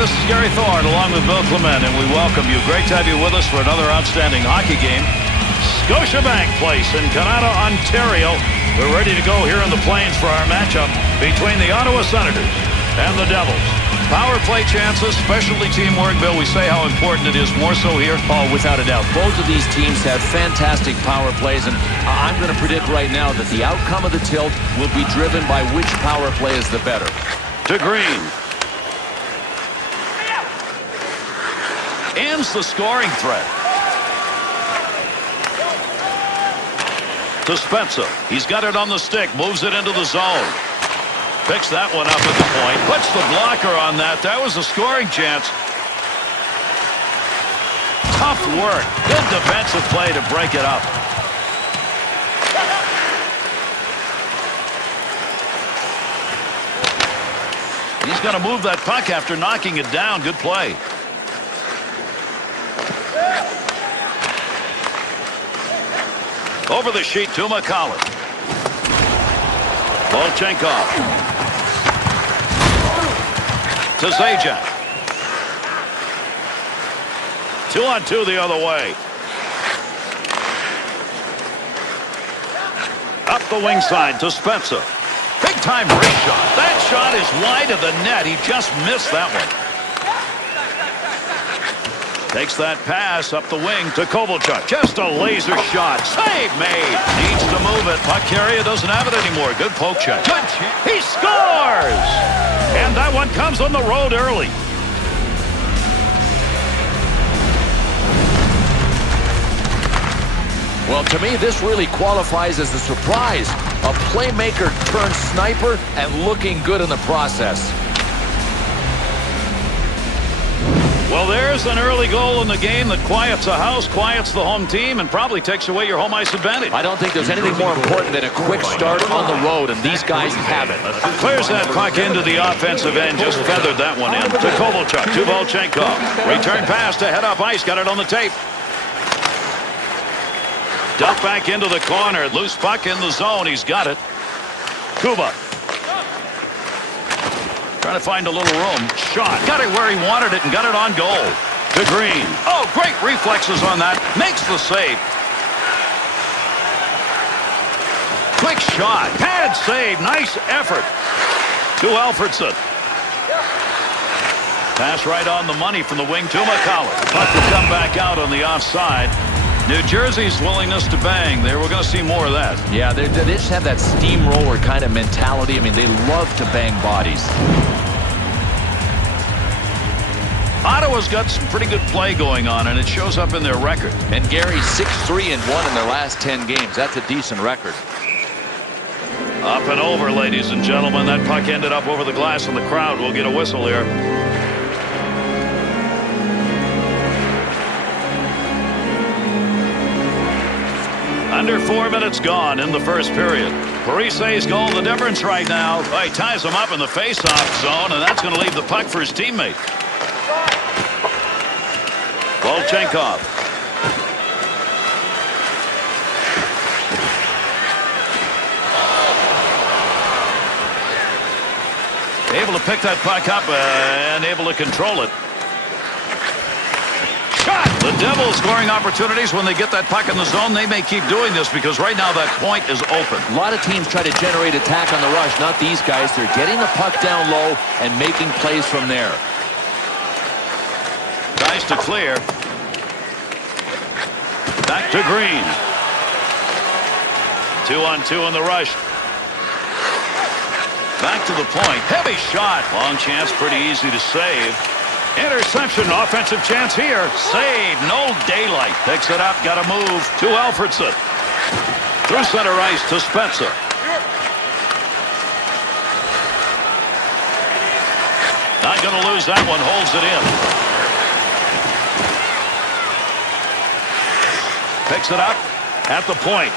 this is Gary Thorne along with Bill Clement, and we welcome you. Great to have you with us for another outstanding hockey game. Scotiabank Place in Canada, Ontario. We're ready to go here in the Plains for our matchup between the Ottawa Senators and the Devils. Power play chances, specialty teamwork. Bill, we say how important it is, more so here. Oh, without a doubt. Both of these teams have fantastic power plays, and I'm going to predict right now that the outcome of the tilt will be driven by which power play is the better. To Green. Ends the scoring threat. To Spencer. He's got it on the stick. Moves it into the zone. Picks that one up at the point. Puts the blocker on that. That was a scoring chance. Tough work. Good defensive play to break it up. He's going to move that puck after knocking it down. Good play. Over the sheet to McCollum. Volchenkov. To Zajac. 2-on-2 the other way. Up the wing side to Spencer. Big time wrist shot. That shot is wide of the net. He just missed that one. Takes that pass up the wing to Kovalchuk. Just a laser shot. Save made. Needs to move it. Puck carrier doesn't have it anymore. Good poke check. Good. He scores! And that one comes on the road early. Well, to me, this really qualifies as a surprise. A playmaker turned sniper and looking good in the process. Well, there's an early goal in the game that quiets a house, quiets the home team, and probably takes away your home ice advantage. I don't think there's anything more important than a quick start on the road, and these guys have it. Clears that puck into the offensive end, just feathered that one in. To Kovalchuk, to Volchenkov. Return pass to head up ice, got it on the tape. Dump back into the corner, loose puck in the zone, he's got it. Kuba. Trying to find a little room. Shot. Got it where he wanted it and got it on goal. To Green. Oh, great reflexes on that. Makes the save. Quick shot. Pad save. Nice effort. To Alfredson. Pass right on the money from the wing to McCollum. Puck will come back out on the offside. New Jersey's willingness to bang. There, we're going to see more of that. Yeah, they just have that steamroller kind of mentality. I mean, they love to bang bodies. Ottawa's got some pretty good play going on, and it shows up in their record. And Gary, 6-3-1 in their last 10 games. That's a decent record. Up and over, ladies and gentlemen. That puck ended up over the glass, and the crowd will get a whistle here. Under 4 minutes gone in the first period. Parise's goal the difference right now. Well, he ties him up in the face-off zone, and that's going to leave the puck for his teammate. Volchenkov. Able to pick that puck up and able to control it. Shot! The Devils scoring opportunities when they get that puck in the zone. They may keep doing this because right now that point is open. A lot of teams try to generate attack on the rush. Not these guys. They're getting the puck down low and making plays from there. Tries to clear. Back to Green. 2-on-2 in the rush. Back to the point. Heavy shot. Long chance, pretty easy to save. Interception, offensive chance here. Save, no daylight. Picks it up, got to move to Alfredson. Through center ice to Spencer. Not going to lose that one, holds it in. Picks it up at the point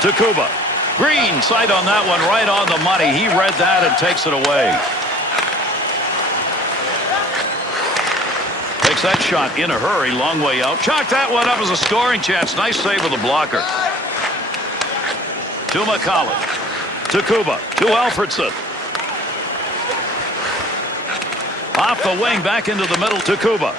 to Kuba. Green sight on that one, right on the money. He read that and takes it away. Takes that shot in a hurry, long way out. Chalk that one up as a scoring chance. Nice save with the blocker. To McCollum. To Kuba. To Alfredson. Off the wing, back into the middle to Kuba.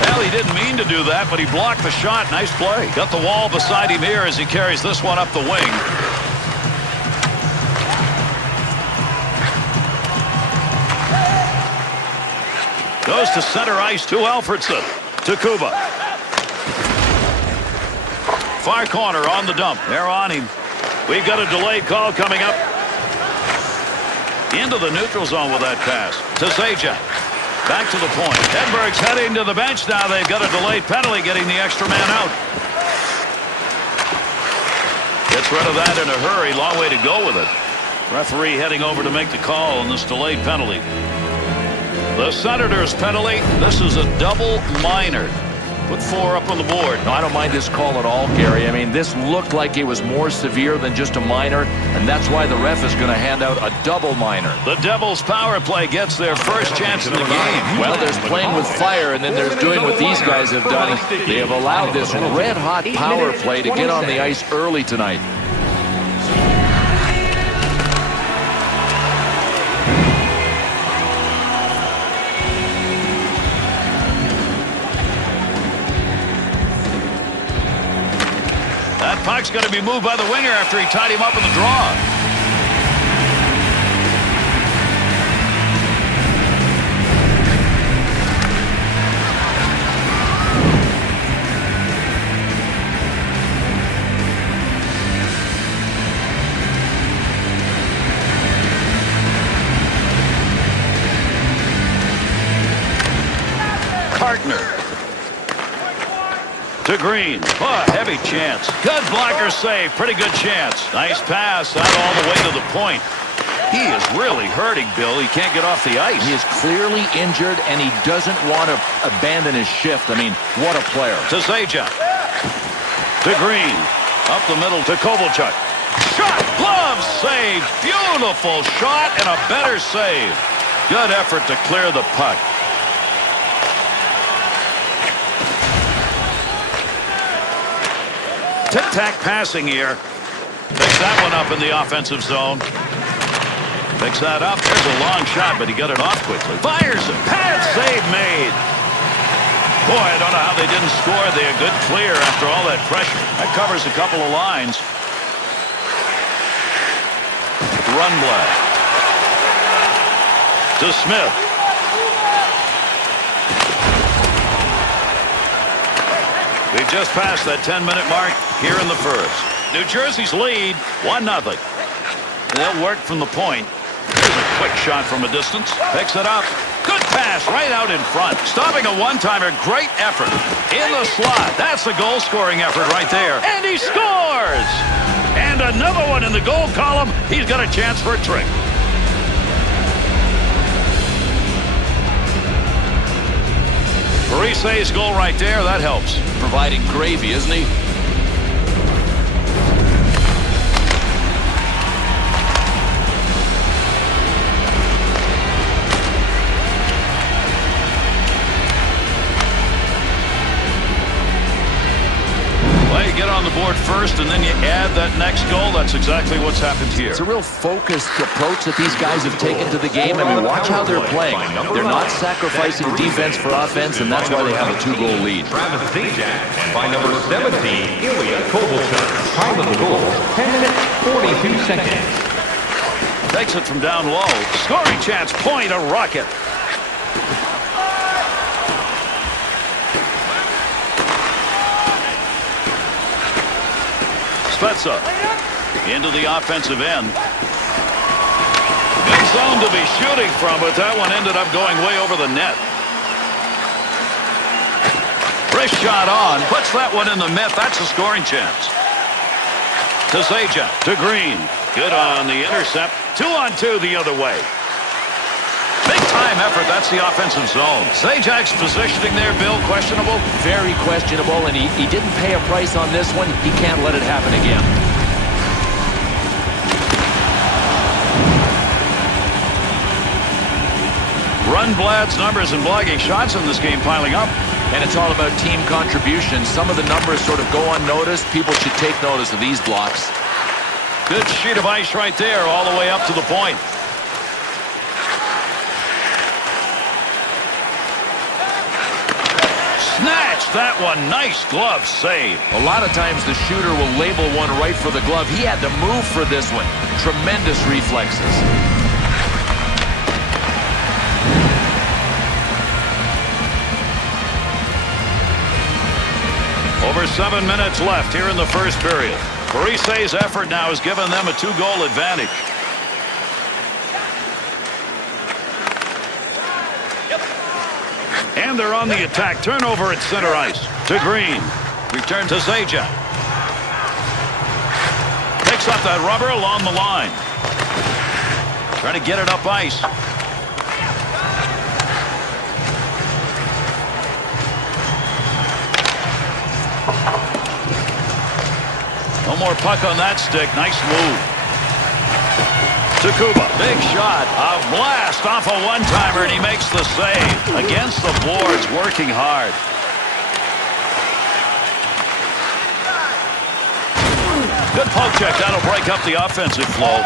Well, he didn't mean to do that, but he blocked the shot. Nice play. Got the wall beside him here as he carries this one up the wing. Goes to center ice to Alfredson. To Kuba. Far corner on the dump. They're on him. We've got a delayed call coming up. Into the neutral zone with that pass. To Zajac. Back to the point. Hedberg's heading to the bench now. They've got a delayed penalty, getting the extra man out. Gets rid of that in a hurry. Long way to go with it. Referee heading over to make the call on this delayed penalty. The Senators penalty. This is a double minor. Put 4 up on the board. No, I don't mind this call at all, Gary. I mean, this looked like it was more severe than just a minor, and that's why the ref is going to hand out a double minor. The Devils' power play gets their first chance in the game. Well, there's playing with fire, and then there's doing what these guys have done. They have allowed this red-hot power play to get on the ice early tonight. Puck's going to be moved by the winger after he tied him up in the draw. Cartner. To Green. Oh, heavy chance. Good blocker save. Pretty good chance. Nice pass out all the way to the point. He is really hurting, Bill. He can't get off the ice. He is clearly injured, and he doesn't want to abandon his shift. I mean, what a player. To Zajac. To Green. Up the middle to Kovalchuk. Shot. Glove save. Beautiful shot and a better save. Good effort to clear the puck. Tic-tac passing here. Picks that one up in the offensive zone. Picks that up. There's a long shot, but he got it off quickly. Fires it. Pad save made. Boy, I don't know how they didn't score there. Good clear after all that pressure. That covers a couple of lines. Rundblad. To Smith. We've just passed that 10-minute mark here in the first. New Jersey's lead, 1-0. They'll work from the point. There's a quick shot from a distance. Picks it up. Good pass right out in front. Stopping a one-timer. Great effort. In the slot. That's a goal-scoring effort right there. And he scores! And another one in the goal column. He's got a chance for a trick. Parise's goal right there, that helps. Providing gravy, isn't he? Well, you get on the board first, and then you add that next goal. That's exactly what's happened here. It's a real focused approach that these guys have taken to the game. I mean, watch how they're playing. They're not sacrificing defense for offense, and that's why they have a 2-goal lead. Travis Zajac, and by number 17, Ilya Kovalchuk. Time of the goal, 10 minutes, 42 seconds. Takes it from down low. Scoring chance, point, a rocket. Spezza into the offensive end. Good zone to be shooting from, but that one ended up going way over the net. Wrist shot on, puts that one in the net. That's a scoring chance. To Zajac, to Green. Good on the intercept. 2-on-2 the other way. Big time effort. That's the offensive zone. Zajac's positioning there, Bill, questionable? Very questionable, and he didn't pay a price on this one. He can't let it happen again. Rundblad's numbers and blocking shots in this game piling up. And it's all about team contribution. Some of the numbers sort of go unnoticed. People should take notice of these blocks. Good sheet of ice right there all the way up to the point. Snatch that one. Nice glove save. A lot of times the shooter will label one right for the glove. He had to move for this one. Tremendous reflexes. Over 7 minutes left here in the first period. Parise's effort now has given them a 2-goal advantage. And they're on the attack. Turnover at center ice. To Green. Return to Zajac. Picks up that rubber along the line. Trying to get it up ice. No more puck on that stick. Nice move. To Kuba. Big shot. A blast off a one-timer, and he makes the save. Against the boards, working hard. Good poke check. That'll break up the offensive flow.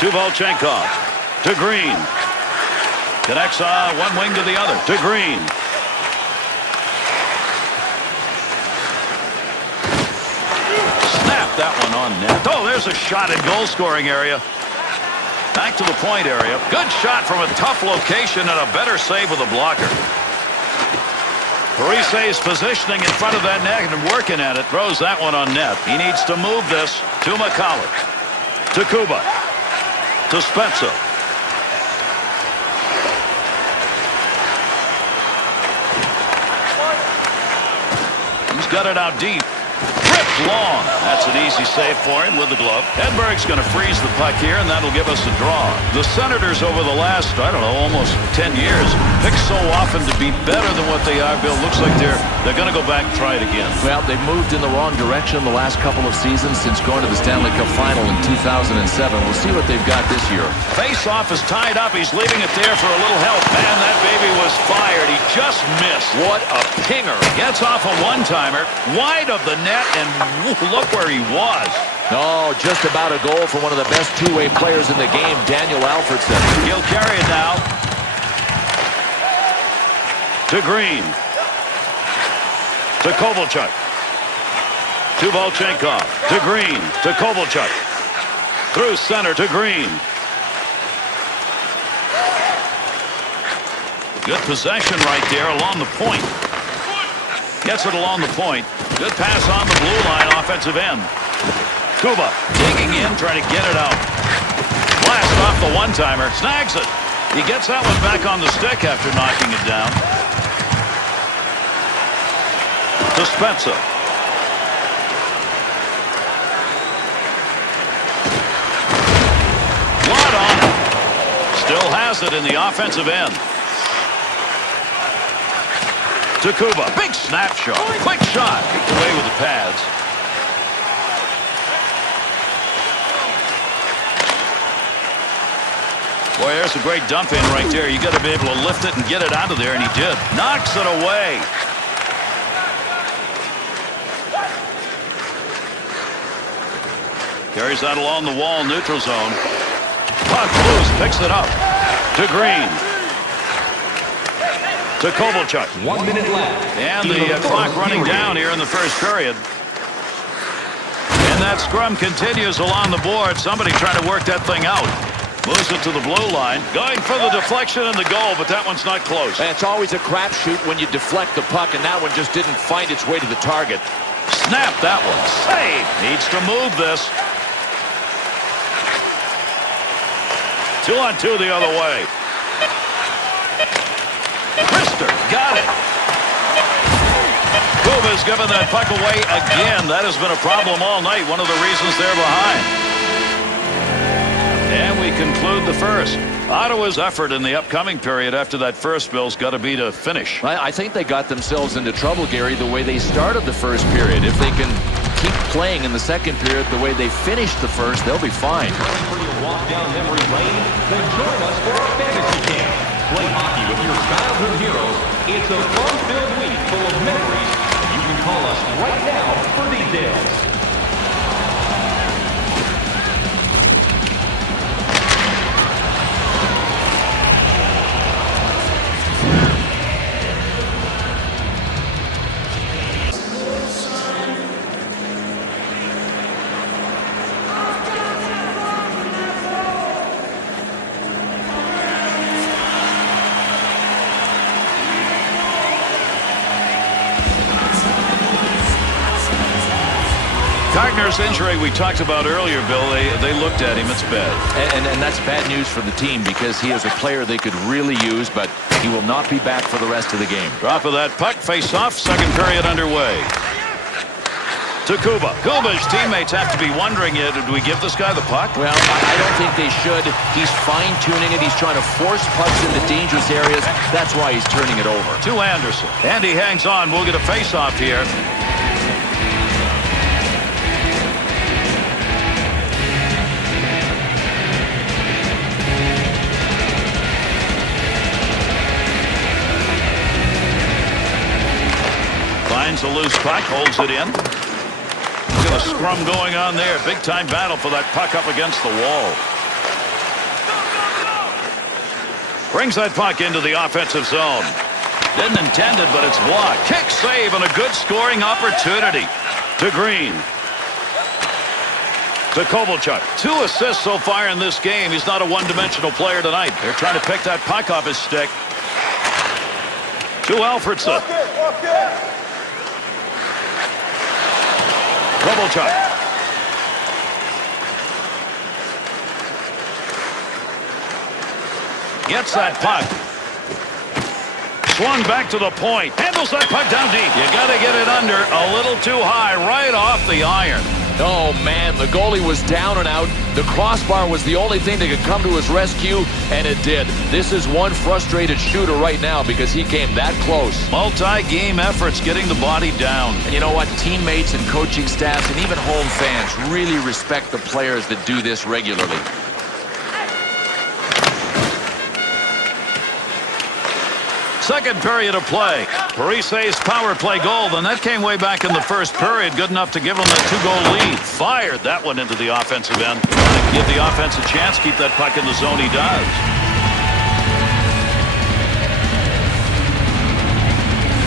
To Volchenkov. To Green. Connects one wing to the other. To Green. That one on net. Oh, there's a shot in goal-scoring area. Back to the point area. Good shot from a tough location and a better save with a blocker. Parise's positioning in front of that net and working at it. Throws that one on net. He needs to move this to McCullough. To Kuba. To Spencer. He's got it out deep. Ripped long. That's an easy save for him with the glove. Hedberg's going to freeze the puck here, and that'll give us a draw. The Senators over the last, I don't know, almost 10 years, pick so often to be better than what they are, Bill. Looks like they're going to go back and try it again. Well, they've moved in the wrong direction the last couple of seasons since going to the Stanley Cup Final in 2007. We'll see what they've got this year. Face-off is tied up. He's leaving it there for a little help. Man, that baby was fired. He just missed. What a pinger. Gets off a one-timer, wide of the net, and look where he was. Oh, just about a goal for one of the best two-way players in the game, Daniel Alfredson. He'll carry it now. To Green. To Kovalchuk. To Volchenkov. To Green. To Kovalchuk. Through center to Green. Good possession right there along the point. Gets it along the point. Good pass on the blue line, offensive end. Kuba digging in, trying to get it out. Blast off the one-timer. Snags it. He gets that one back on the stick after knocking it down. To Spencer. Lot on it. Still has it in the offensive end. To Kuba. Big snapshot. Quick shot. Kicked away with the pads. Boy, there's a great dump in right there. You got to be able to lift it and get it out of there, and he did. Knocks it away. Carries that along the wall, neutral zone. Puck loose, picks it up. To Green. To Kovalchuk. 1 minute left. And the clock running down here in the first period. And that scrum continues along the board. Somebody trying to work that thing out. Moves it to the blue line. Going for the deflection and the goal, but that one's not close. And it's always a crapshoot when you deflect the puck, and that one just didn't find its way to the target. Snap that one. Save. Needs to move this. 2-on-2 the other way. Krister got it. Kuba's given that puck away again. That has been a problem all night. One of the reasons they're behind. And we conclude the first. Ottawa's effort in the upcoming period after that first spill's got to be to finish. I think they got themselves into trouble, Gary, the way they started the first period. If they can keep playing in the second period the way they finished the first, they'll be fine. Ready for your walk down memory lane? Then join us for our fantasy camp. Play hockey with your childhood heroes. It's a fun-filled week full of memories. You can call us right now for details. Gardner's injury we talked about earlier, Bill, they looked at him. It's bad. And that's bad news for the team because he is a player they could really use, but he will not be back for the rest of the game. Drop of that puck, face off, second period underway. To Kuba. Kuba's teammates have to be wondering, did we give this guy the puck? Well, I don't think they should. He's fine-tuning it. He's trying to force pucks into dangerous areas. That's why he's turning it over. To Anderson. And he hangs on. We'll get a face-off here. Finds a loose puck, holds it in. A scrum going on there. Big time battle for that puck up against the wall. Brings that puck into the offensive zone. Didn't intend it, but it's blocked. Kick save and a good scoring opportunity. To Green. To Kovalchuk. 2 assists so far in this game. He's not a one-dimensional player tonight. They're trying to pick that puck off his stick. To Alfredson. Kovalchuk. Gets that puck. Swung back to the point. Handles that puck down deep. You got to get it under a little too high, right off the iron. Oh, man, the goalie was down and out. The crossbar was the only thing that could come to his rescue, and it did. This is one frustrated shooter right now because he came that close. Multi-game efforts getting the body down. And you know what? Teammates and coaching staffs and even home fans really respect the players that do this regularly. Second period of play. Parise's power play goal, and that came way back in the first period. Good enough to give them that 2-goal lead. Fired that one into the offensive end. Give the offense a chance. Keep that puck in the zone. He does.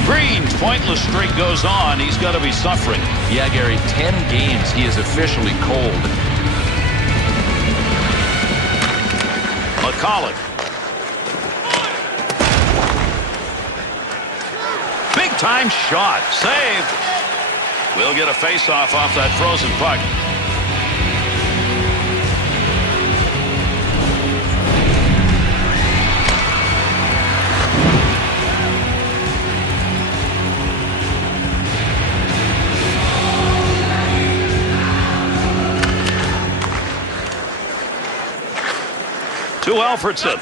Green's pointless streak goes on. He's got to be suffering. Yeah, Gary, 10 games. He is officially cold. McCulloch. Big-time shot. Saved. We'll get a face-off off that frozen puck. To Alfredson.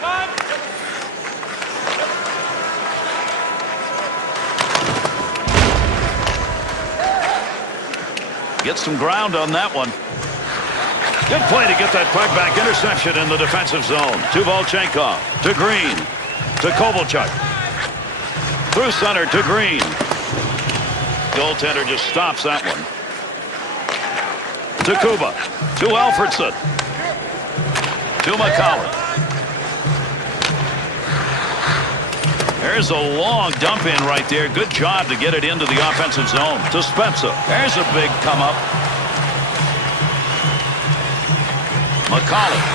Gets some ground on that one. Good play to get that puck back. Interception in the defensive zone. To Volchenkov. To Green. To Kovalchuk. Through center to Green. Goaltender just stops that one. To Kuba. To Alfredson. To McCulloch. There's a long dump in right there. Good job to get it into the offensive zone. To Spencer. There's a big come up. McCulloch.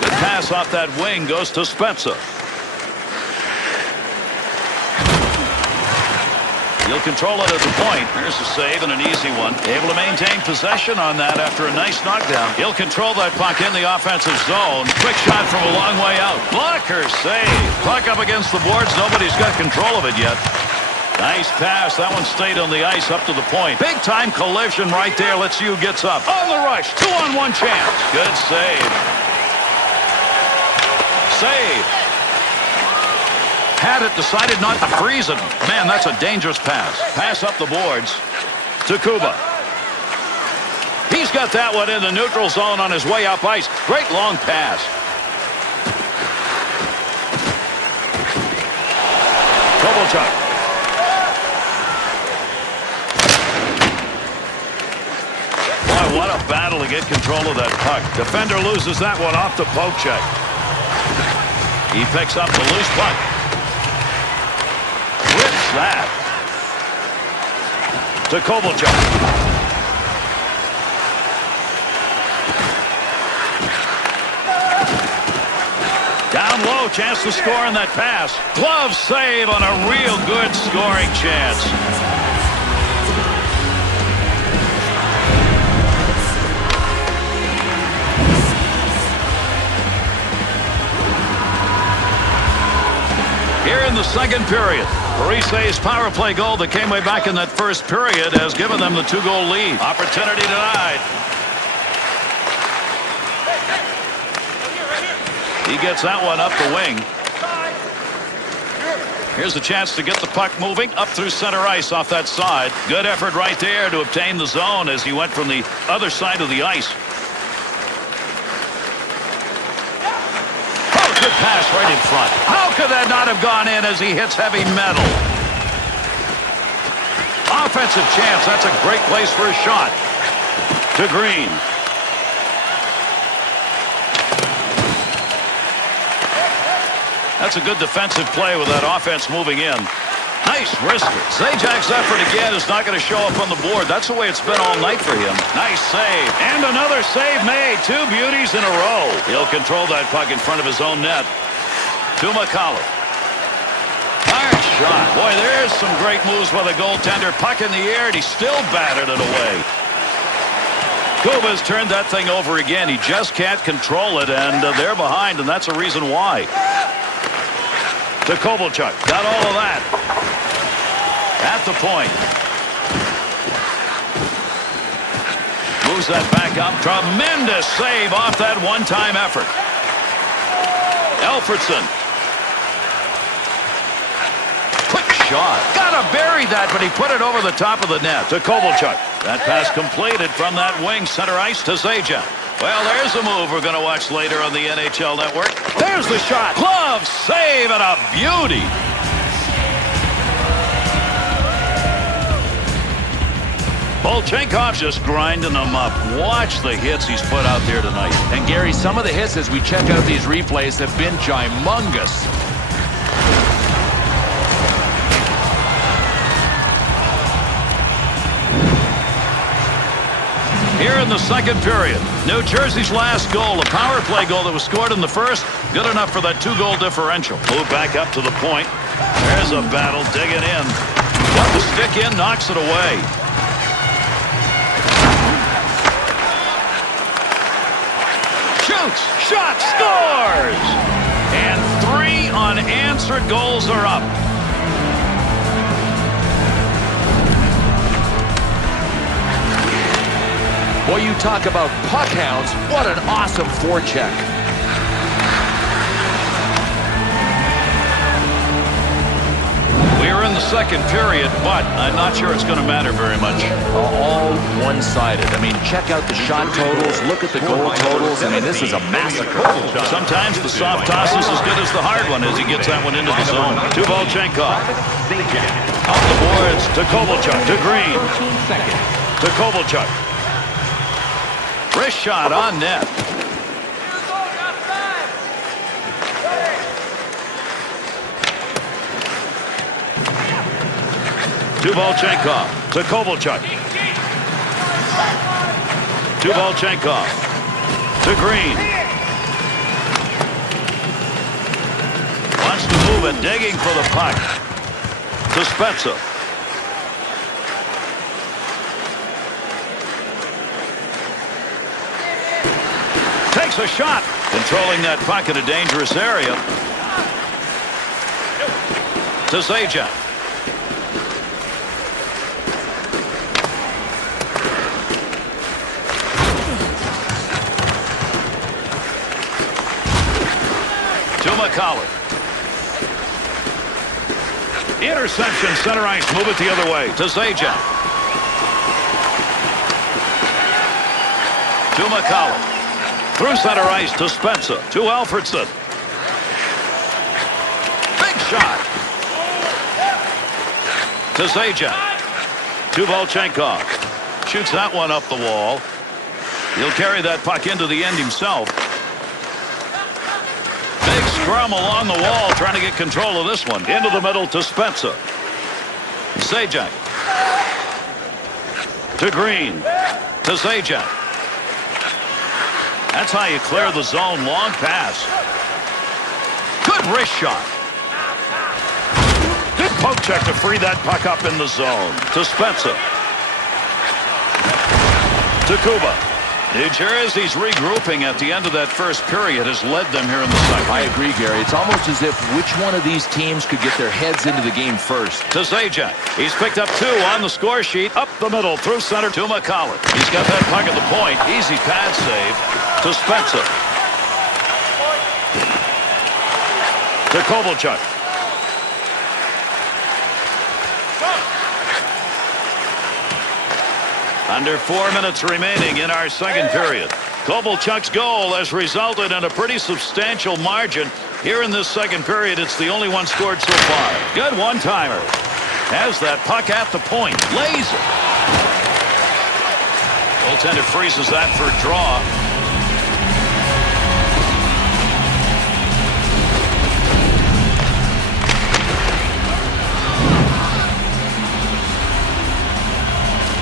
Good pass off that wing. Goes to Spencer. He'll control it at the point. There's a save and an easy one. Able to maintain possession on that after a nice knockdown. He'll control that puck in the offensive zone. Quick shot from a long way out. Blocker save. Puck up against the boards. Nobody's got control of it yet. Nice pass. That one stayed on the ice up to the point. Big time collision right there. Let's see who gets up. On the rush. 2-on-1 chance. Good save. Save. Had it, decided not to freeze it. Man, that's a dangerous pass. Pass up the boards to Kuba. He's got that one in the neutral zone on his way up ice. Great long pass. Kovalchuk. Boy, what a battle to get control of that puck. Defender loses that one off the poke check. He picks up the loose puck. Rips that. To Kovalchuk. Down low, chance to score on that pass. Glove save on a real good scoring chance. Here in the second period, Parise's power play goal that came way back in that first period has given them the 2-goal lead. Opportunity denied. He gets that one up the wing. Here's a chance to get the puck moving up through center ice off that side. Good effort right there to obtain the zone as he went from the other side of the ice. Good pass right in front. How could that not have gone in as he hits heavy metal? Offensive chance. That's a great place for a shot. To Green. That's a good defensive play with that offense moving in. Nice wrist. Zajak's effort again is not going to show up on the board. That's the way it's been all night for him. Nice save. And another save made. 2 beauties in a row. He'll control that puck in front of his own net. To McCullough. Hard shot. Boy, there's some great moves by the goaltender. Puck in the air, and he still batted it away. Kuba's turned that thing over again. He just can't control it, and they're behind, and that's a reason why. To Kovalchuk. Got all of that. At the point. Moves that back up. Tremendous save off that one-time effort. Alfredson. Quick shot. Gotta bury that, but he put it over the top of the net. To Kovalchuk. That pass completed from that wing center ice to Zajac. Well, there's a move we're going to watch later on the NHL Network. There's the shot. Glove save and a beauty. Bolchenkov's just grinding them up. Watch the hits he's put out there tonight. And Gary, some of the hits as we check out these replays have been gymongous. Here in the second period, New Jersey's last goal, a power play goal that was scored in the first, good enough for that 2-goal differential. Move back up to the point. There's a battle, digging in. Got the stick in, knocks it away. Shoots, shot, scores! And 3 unanswered goals are up. Boy, you talk about puck hounds. What an awesome forecheck. We are in the second period, but I'm not sure it's going to matter very much. All one-sided. I mean, check out the shot totals. Look at the goal totals. I mean, this is a massacre. Sometimes the soft toss is as good as the hard one as he gets that one into the zone. To Bolchenkov. Off the boards to Kovalchuk. To Green. To Kovalchuk. Wrist shot on net. To Bolchenkov. To Kovalchuk. To Bolchenkov. To Green. Wants to move it, digging for the puck. To Spezza. Takes a shot. Controlling that puck in a dangerous area. To Zajac. To McCullough. Interception, center ice, move it the other way. To Zajac. To McCullough. Through center ice to Spezza. To Alfredson. Big shot. To Zajac. To Bolchenkov. Shoots that one up the wall. He'll carry that puck into the end himself. Big scrum along the wall, trying to get control of this one. Into the middle to Spezza. Zajac. To Green. To Zajac. That's how you clear the zone. Long pass. Good wrist shot. Good poke check to free that puck up in the zone. To Spezza. To Kuba. New Jersey's regrouping at the end of that first period has led them here in the second. I agree, Gary. It's almost as if which one of these teams could get their heads into the game first. To Zajac. He's picked up 2 on the score sheet. Up the middle, through center to McCollum. He's got that puck at the point. Easy pad save to Spencer. To Kovalchuk. Under 4 minutes remaining in our second period. Kovalchuk's goal has resulted in a pretty substantial margin. Here in this second period, it's the only one scored so far. Good one-timer. Has that puck at the point. Lays it. Goaltender freezes that for a draw.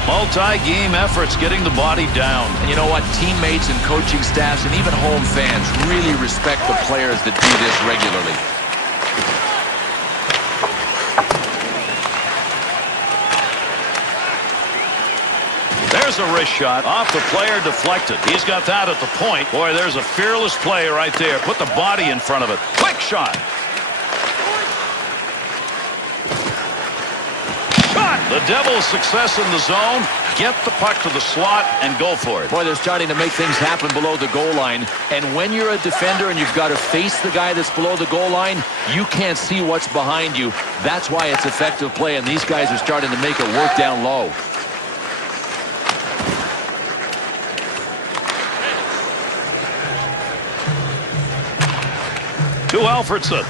Multi-game efforts getting the body down. And you know what? Teammates and coaching staffs and even home fans really respect the players that do this regularly. There's a wrist shot off the player, deflected. He's got that at the point. Boy, there's a fearless play right there. Put the body in front of it. Quick shot. The Devils' success in the zone. Get the puck to the slot and go for it. Boy, they're starting to make things happen below the goal line. And when you're a defender and you've got to face the guy that's below the goal line, you can't see what's behind you. That's why it's effective play, and these guys are starting to make it work down low. To Alfredson.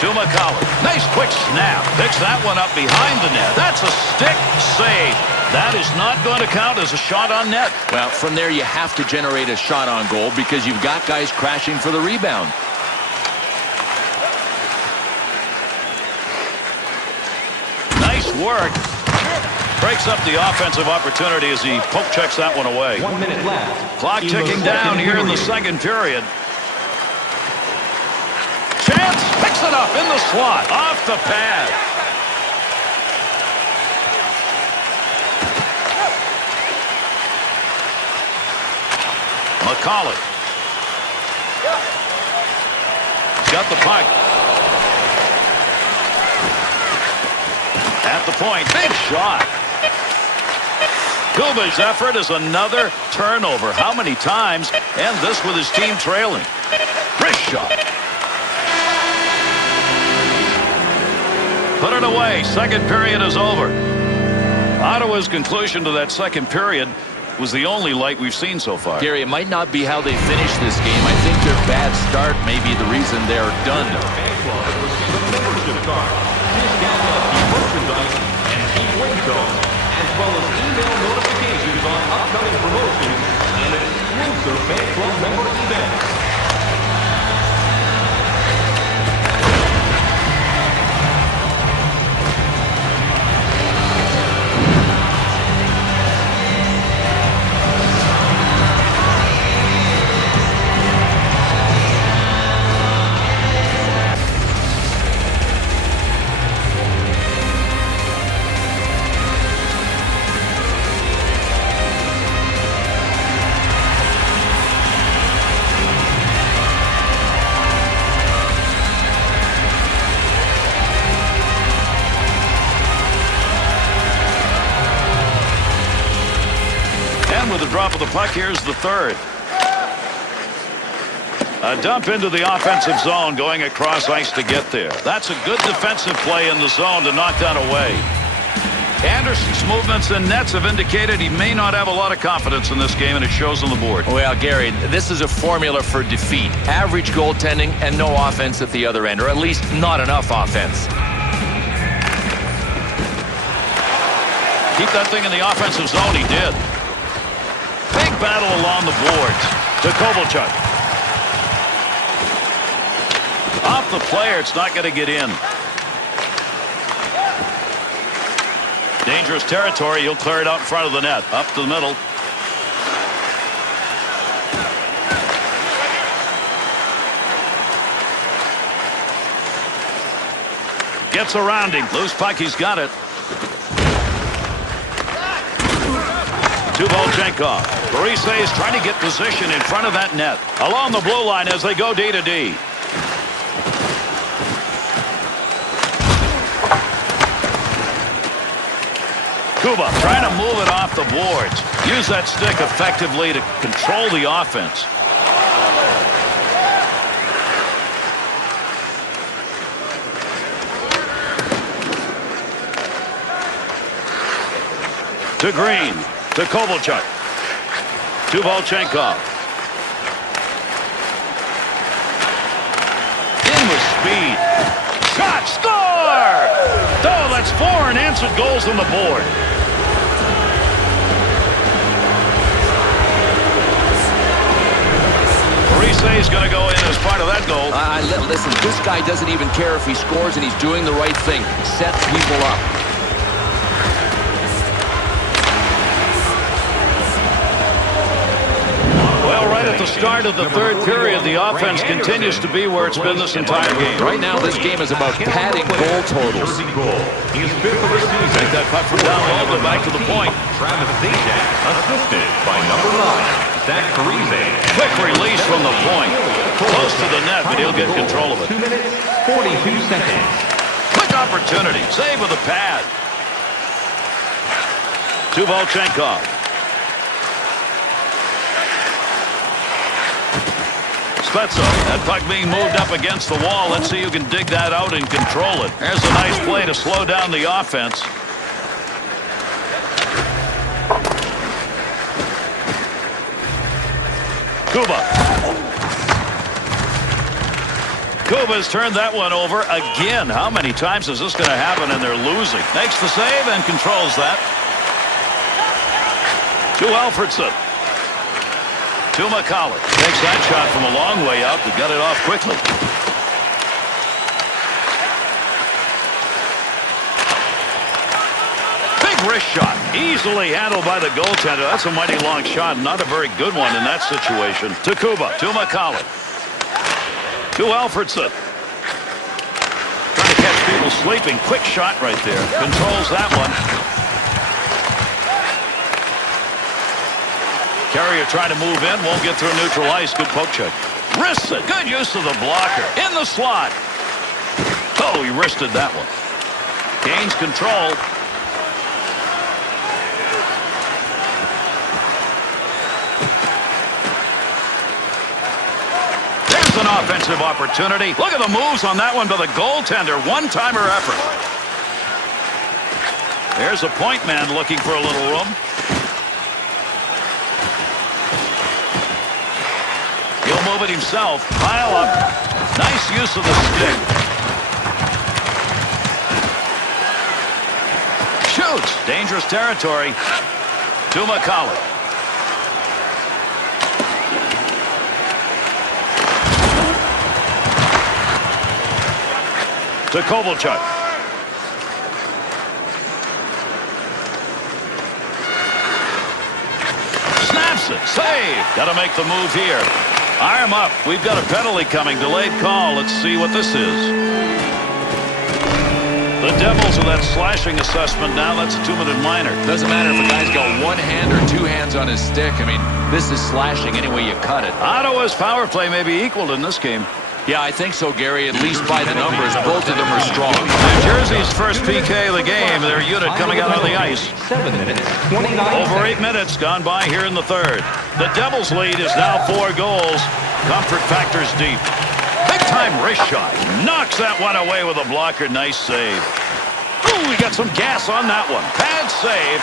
To McCollum. Nice quick snap. Picks that one up behind the net. That's a stick save. That is not going to count as a shot on net. Well, from there you have to generate a shot on goal because you've got guys crashing for the rebound. Nice work. Breaks up the offensive opportunity as he poke checks that one away. 1 minute left. Clock ticking down here in the second period. Chance picks it up in the slot off the pad. McCollum. Got the puck. At the point. Big shot. Kuba's effort is another turnover. How many times? And this with his team trailing. Wrist shot. Put it away. Second period is over. Ottawa's conclusion to that second period was the only light we've seen so far. Gary, it might not be how they finish this game. I think their bad start may be the reason they're done. The membership card, discount on key merchandise and key ringtones, as well as email notifications on upcoming promotions and exclusive fan club member events. With the drop of the puck, here's the third. A dump into the offensive zone, going across ice to get there. That's a good defensive play in the zone to knock that away. Anderson's movements and nets have indicated he may not have a lot of confidence in this game, and it shows on the board. Well, Gary, this is a formula for defeat. Average goaltending and no offense at the other end, or at least not enough offense. Keep that thing in the offensive zone. He did. Big battle along the boards to Kovalchuk. Off the player, it's not going to get in. Dangerous territory. He'll clear it out in front of the net. Up to the middle. Gets around him. Loose puck, he's got it. To Volchenkov. Parise is trying to get position in front of that net. Along the blue line as they go D to D. Kuba trying to move it off the boards. Use that stick effectively to control the offense. To Green. To Kovalchuk. To Volchenkov. In with speed. Shot! Score! Oh, that's 4 unanswered goals on the board. Parise is going to go in as part of that goal. Listen, this guy doesn't even care if he scores, and he's doing the right thing. Set people up. Well, right at the start of the third period, the offense continues to be where it's been this entire game. Right now, this game is about padding goal totals. He is 5th of the season. Take that puck from down low, go back to the point. Travis Zajac, assisted by number 9. Zach Parise. Quick release from the point. Close to the net, but he'll get control of it. 2 minutes, 42 seconds. Quick opportunity. Save with a pad. To Volchenkov. Spezzo. That puck being moved up against the wall. Let's see who can dig that out and control it. There's a nice play to slow down the offense. Kuba. Kuba's turned that one over again. How many times is this going to happen and they're losing? Makes the save and controls that. To Alfredson. To McCullough. Takes that shot from a long way out, but got it off quickly. Wrist shot easily handled by the goaltender. That's a mighty long shot, not a very good one in that situation. To Kuba, to McCullough, to Alfredson. Trying to catch people sleeping. Quick shot right there. Controls that one. Carrier trying to move in, won't get through neutral ice. Good poke check. Wrists it. Good use of the blocker in the slot. Oh, he wristed that one. Gains control. An offensive opportunity. Look at the moves on that one by the goaltender. One-timer effort. There's a point man looking for a little room. He'll move it himself. Pile up. Nice use of the stick. Shoots. Dangerous territory. To McCullough. To Kovalchuk. Snaps it. Save. Got to make the move here. Arm up. We've got a penalty coming. Delayed call. Let's see what this is. The Devils with that slashing assessment now. That's a 2-minute minor. Doesn't matter if a guy's got one hand or 2 hands on his stick. I mean, this is slashing any way you cut it. Ottawa's power play may be equaled in this game. Yeah, I think so, Gary. At least by the numbers, both of them are strong. New Jersey's first PK of the game. Their unit coming out on the ice. 7 minutes, 29 Over 8 minutes gone by here in the third. The Devils' lead is now 4 goals. Comfort factors deep. Big-time wrist shot. Knocks that one away with a blocker. Nice save. Ooh, we got some gas on that one. Pad save.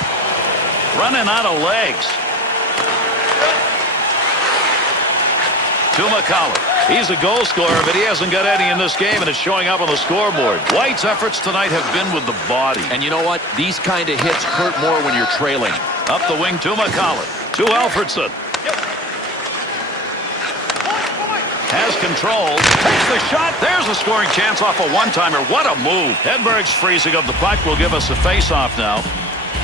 Running out of legs. To McCullough. He's a goal scorer, but he hasn't got any in this game, and it's showing up on the scoreboard. White's efforts tonight have been with the body. And you know what? These kind of hits hurt more when you're trailing. Up the wing to McCullough. To Alfredson. Has control. Takes the shot. There's a scoring chance off a one-timer. What a move. Hedberg's freezing of the puck will give us a face-off now.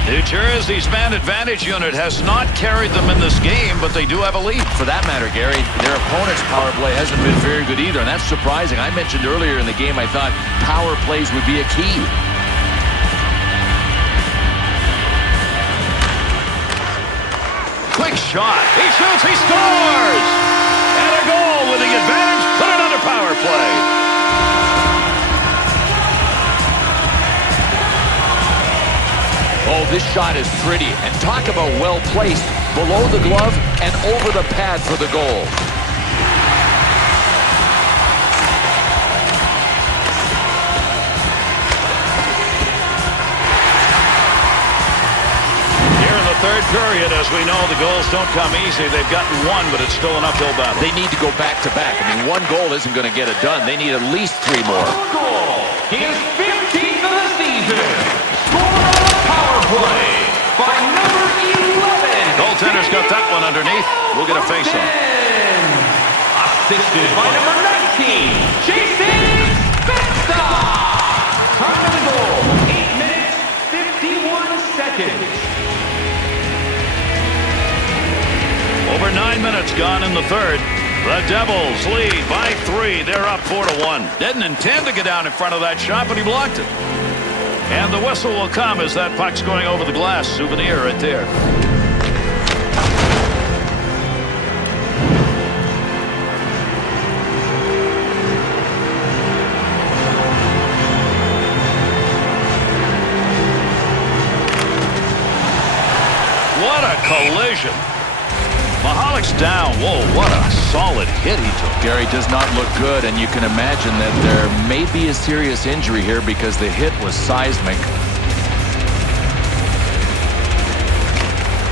New Jersey's man advantage unit has not carried them in this game, but they do have a lead. For that matter, Gary, their opponent's power play hasn't been very good either, and that's surprising. I mentioned earlier in the game I thought power plays would be a key. Quick shot. He shoots. He scores. And a goal with the advantage. Put it under power play. Oh, this shot is pretty. And talk about well placed. Below the glove and over the pad for the goal. Third period, as we know, the goals don't come easy. They've gotten one, but it's still an uphill battle. They need to go back-to-back. I mean, one goal isn't going to get it done. They need at least 3 more. Goal. His 15th of the season. Scored on a power play by number 11. Goaltender's got that one underneath. We'll get a face-off. Assisted by number 19, Jason Spezza. Time of the goal, 8 minutes, 51 seconds. Over 9 minutes gone in the third. The Devils lead by 3. They're up 4-1. Didn't intend to get down in front of that shot, but he blocked it. And the whistle will come as that puck's going over the glass. Souvenir right there. What a collision. Mahalik's down. Whoa, what a solid hit he took. Gary does not look good, and you can imagine that there may be a serious injury here because the hit was seismic.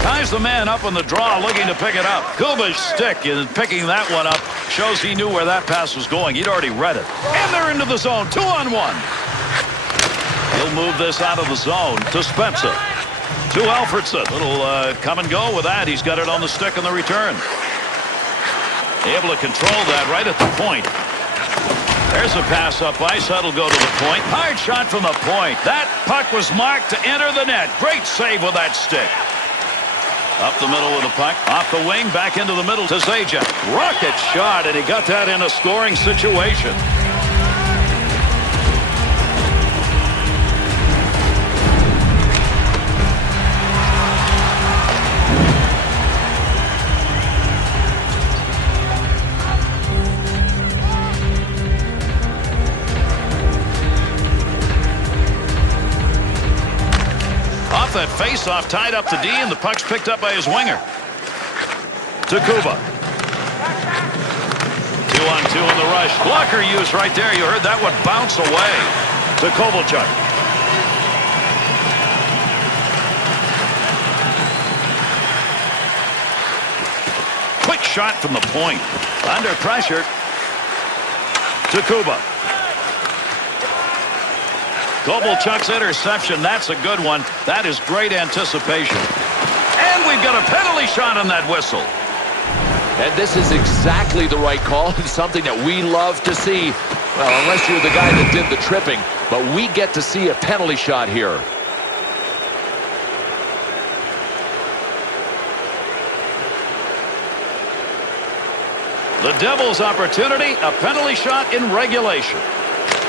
Ties the man up on the draw, looking to pick it up. Kuba's stick in picking that one up shows he knew where that pass was going. He'd already read it. And they're into the zone. 2-on-1. He'll move this out of the zone to Spencer. To Alfredson. Little come and go with that. He's got it on the stick on the return. Able to control that right at the point. There's a pass up ice. That'll go to the point. Hard shot from the point. That puck was marked to enter the net. Great save with that stick. Up the middle with the puck. Off the wing. Back into the middle to Zajac. Rocket shot, and he got that in a scoring situation. That face-off tied up to D, and the puck's picked up by his winger. To Kuba. 2-on-2 in the rush. Blocker used right there. You heard that one bounce away. To Kovalchuk. Quick shot from the point. Under pressure. To Kuba. Kovalchuk's interception, that's a good one. That is great anticipation. And we've got a penalty shot on that whistle. And this is exactly the right call. It's something that we love to see. Well, unless you're the guy that did the tripping. But we get to see a penalty shot here. The Devils' opportunity, a penalty shot in regulation.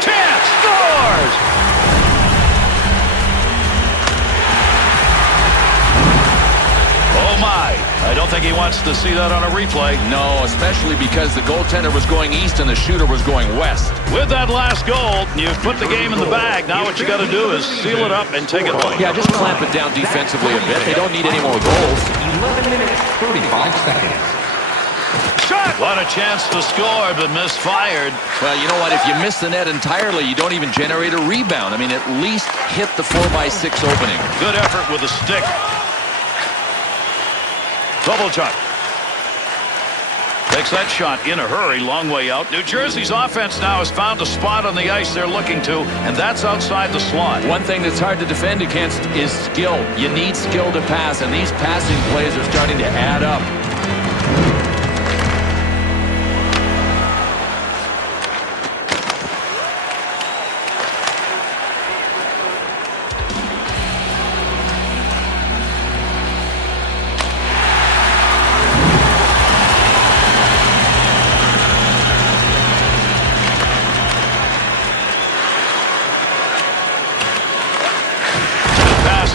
Chance scores! Oh my, I don't think he wants to see that on a replay. No, especially because the goaltender was going east and the shooter was going west. With that last goal, you've put the game in the bag. Now what you got to do is seal it up and take it home. Yeah, just clamp it down defensively a bit. They don't need any more goals. 11 minutes, 35 seconds. Shot! What a chance to score, but misfired. Well, you know what? If you miss the net entirely, you don't even generate a rebound. I mean, at least hit the 4x6 opening. Good effort with the stick. Kovalchuk takes that shot in a hurry, long way out. New Jersey's offense now has found a spot on the ice they're looking to, and that's outside the slot. One thing that's hard to defend against is skill. You need skill to pass, and these passing plays are starting to add up.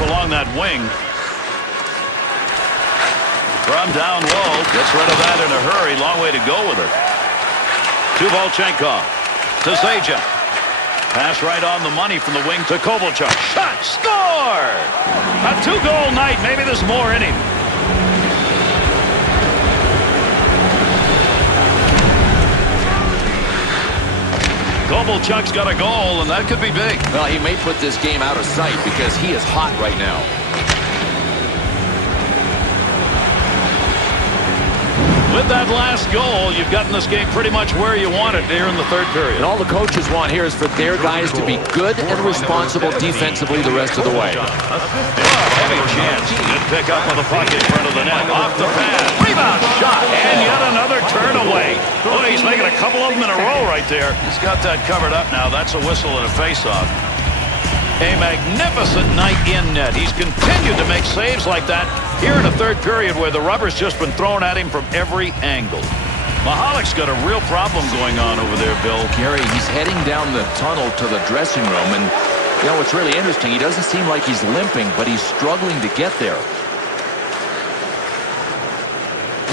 Along that wing. From down low. Gets rid of that in a hurry. Long way to go with it. To Volchenkov. To Zajac. Pass right on the money from the wing to Kovalchuk. Shot. Score! A 2-goal night. Maybe there's more in him. Kovalchuk's got a goal, and that could be big. Well, he may put this game out of sight because he is hot right now. With that last goal, you've gotten this game pretty much where you want it here in the third period. And all the coaches want here is for their guys to be good and responsible defensively the rest of the way. Heavy chance. Good pick up with the puck in front of the net. Off the pad. Rebound shot. And yet another turn away. Boy, he's making a couple of them in a row right there. He's got that covered up now. That's a whistle and a face-off. A magnificent night in net. He's continued to make saves like that here in a third period where the rubber's just been thrown at him from every angle. Mahalik's got a real problem going on over there, Bill. Gary, he's heading down the tunnel to the dressing room, and you know what's really interesting, he doesn't seem like he's limping, but he's struggling to get there.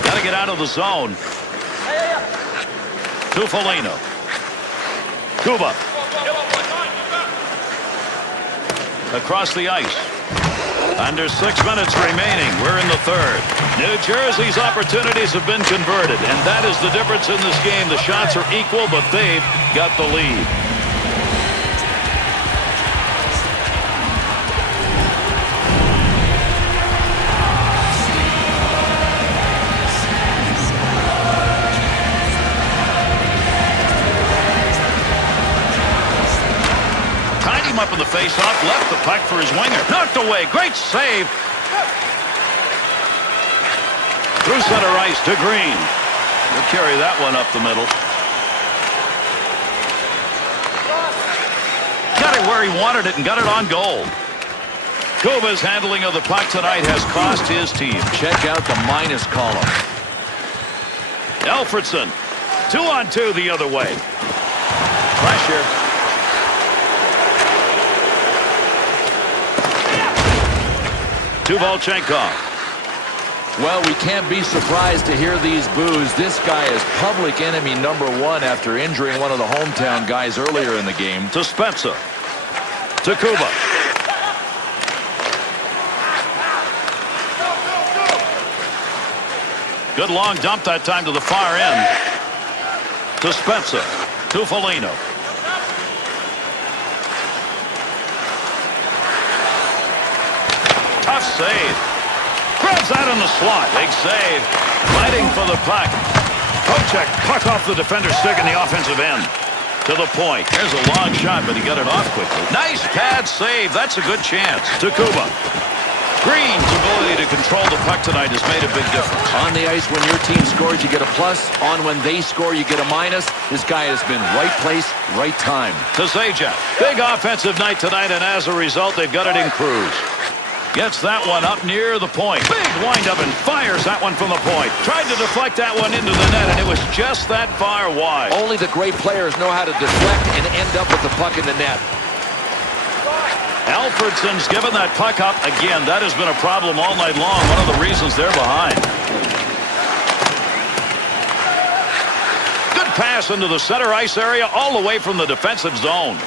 Got to get out of the zone. To Foligno. Kuba. Across the ice. Under 6 minutes remaining. We're in the third. New Jersey's opportunities have been converted, and that is the difference in this game. The shots are equal, but they've got the lead. Up in the face-off, left the puck for his winger. Knocked away. Great save. Through center ice to Green. He'll carry that one up the middle. Got it where he wanted it and got it on goal. Kuba's handling of the puck tonight has cost his team. Check out the minus column. Alfredson. 2-on-2 the other way. Pressure. To Volchenkov. Well, we can't be surprised to hear these boos. This guy is public enemy number 1 after injuring one of the hometown guys earlier in the game. To Spezza. To Kuba. Good long dump that time to the far end. To Spezza. To Foligno. Tough save. Grabs that in the slot. Big save. Fighting for the puck. Kovalchuk, puck off the defender's stick in the offensive end. To the point. There's a long shot, but he got it off quickly. Nice pad save. That's a good chance. To Kuba. Green's ability to control the puck tonight has made a big difference. On the ice, when your team scores, you get a plus. On when they score, you get a minus. This guy has been right place, right time. To Zajac. Big offensive night tonight, and as a result, they've got it in cruise. Gets that one up near the point. Big windup and fires that one from the point. Tried to deflect that one into the net, and it was just that far wide. Only the great players know how to deflect and end up with the puck in the net. Alfredson's given that puck up again. That has been a problem all night long. One of the reasons they're behind. Good pass into the center ice area all the way from the defensive zone.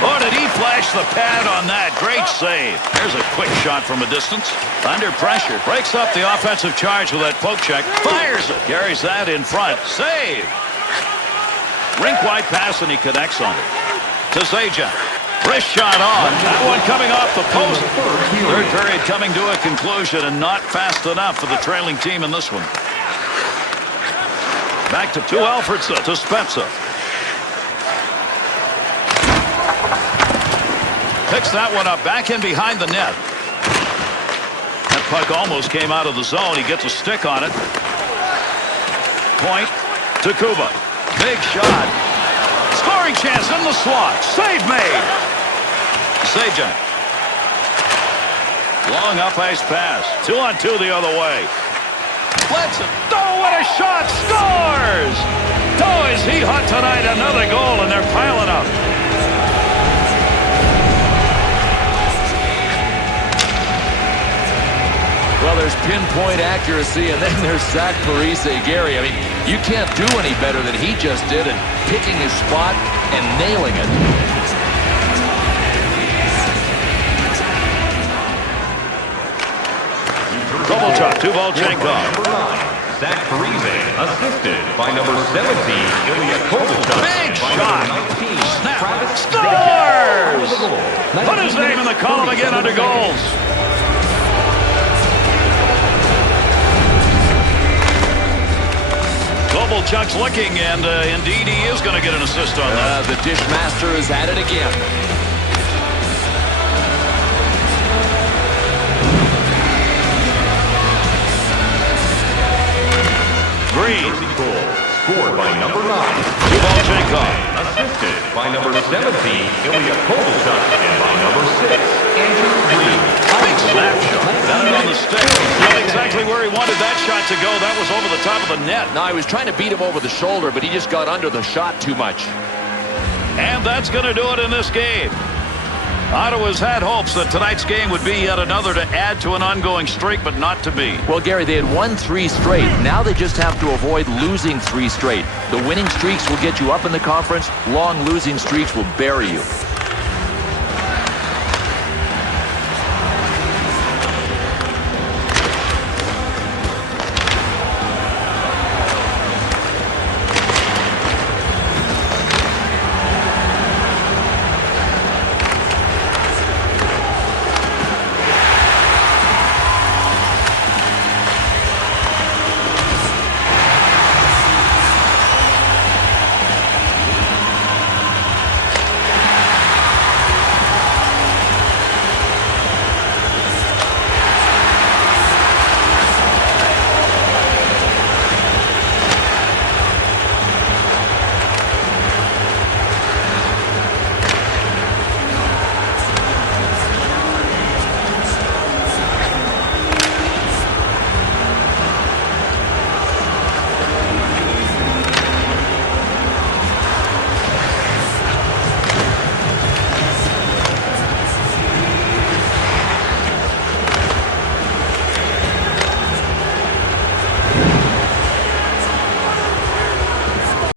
Oh, did he flash the pad on that? Great save. There's a quick shot from a distance. Under pressure. Breaks up the offensive charge with that poke check. Fires it. Carries that in front. Save. Rink-wide pass, and he connects on it. To Zajac. Wrist shot on. That one coming off the post. Third period coming to a conclusion, and not fast enough for the trailing team in this one. Back to Alfredson. To Spezza. Picks that one up, back in behind the net. That puck almost came out of the zone. He gets a stick on it. Point to Kuba. Big shot. Scoring chance in the slot. Save made. Zajac. Long up ice pass. 2-on-2 the other way. Let's it. Oh, what a shot. Scores! Oh, is he hot tonight? Another goal, and they're piling up. pinpoint accuracy, and then there's Zach Parise. Gary, I mean, you can't do any better than he just did in picking his spot and nailing it. Kovalchuk to Volchenkov. Zach Parise, assisted by number 17, Ilya Kovalchuk. Big by shot. number 19, Snap. Travis Scores! Zajac. Put his name in the column again under goals. Kovalchuk's looking, and indeed he is going to get an assist on that. The dish master is at it again. Green. Goal scored by number 9. To Volchenkov. Assisted by number 17, Ilya Kovalchuk, and by number 6, Andrew Green. Big snap shot. Got it on the stick. Not exactly where he wanted that shot to go. That was over the top of the net. Now, he was trying to beat him over the shoulder, but he just got under the shot too much. And that's going to do it in this game. Ottawa's had hopes that tonight's game would be yet another to add to an ongoing streak, but not to be. Well, Gary, they had won 3 straight. Now they just have to avoid losing 3 straight. The winning streaks will get you up in the conference. Long losing streaks will bury you.